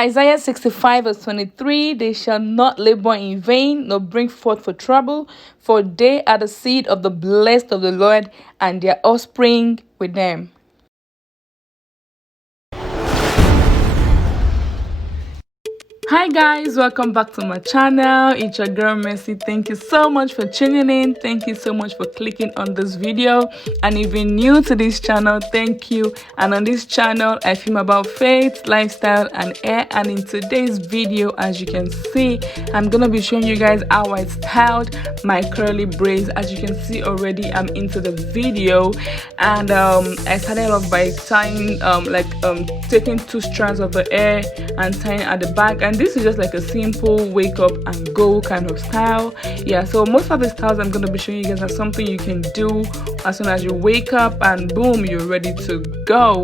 Isaiah 65 verse 23, they shall not labor in vain, nor bring forth for trouble, for they are the seed of the blessed of the Lord, and their offspring with them. Hi guys, welcome back to my channel. It's your girl Mercy. Thank you so much for tuning in. Thank you so much for clicking on this video. And if you're new to this channel, thank you. And on this channel I film about faith, lifestyle and hair. And in today's video, as you can see, I'm gonna be showing you guys how I styled my curly braids. As you can see already, I'm into the video. And I started off by tying taking 2 strands of the hair and tying at the back, and this is just like a simple wake up and go kind of style. Yeah, so most of the styles I'm going to be showing you guys are something you can do as soon as you wake up and boom, you're ready to go.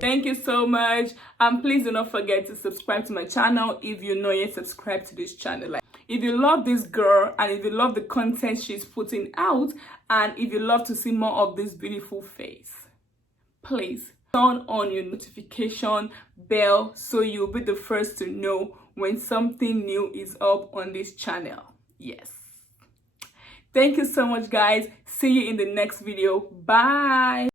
Thank you so much, and please do not forget to subscribe to my channel if you're not yet subscribed to this channel. Like, if you love this girl and if you love the content she's putting out, and if you love to see more of this beautiful face, please turn on your notification bell so you'll be the first to know when something new is up on this channel. Yes. Thank you so much, guys. See you in the next video. Bye.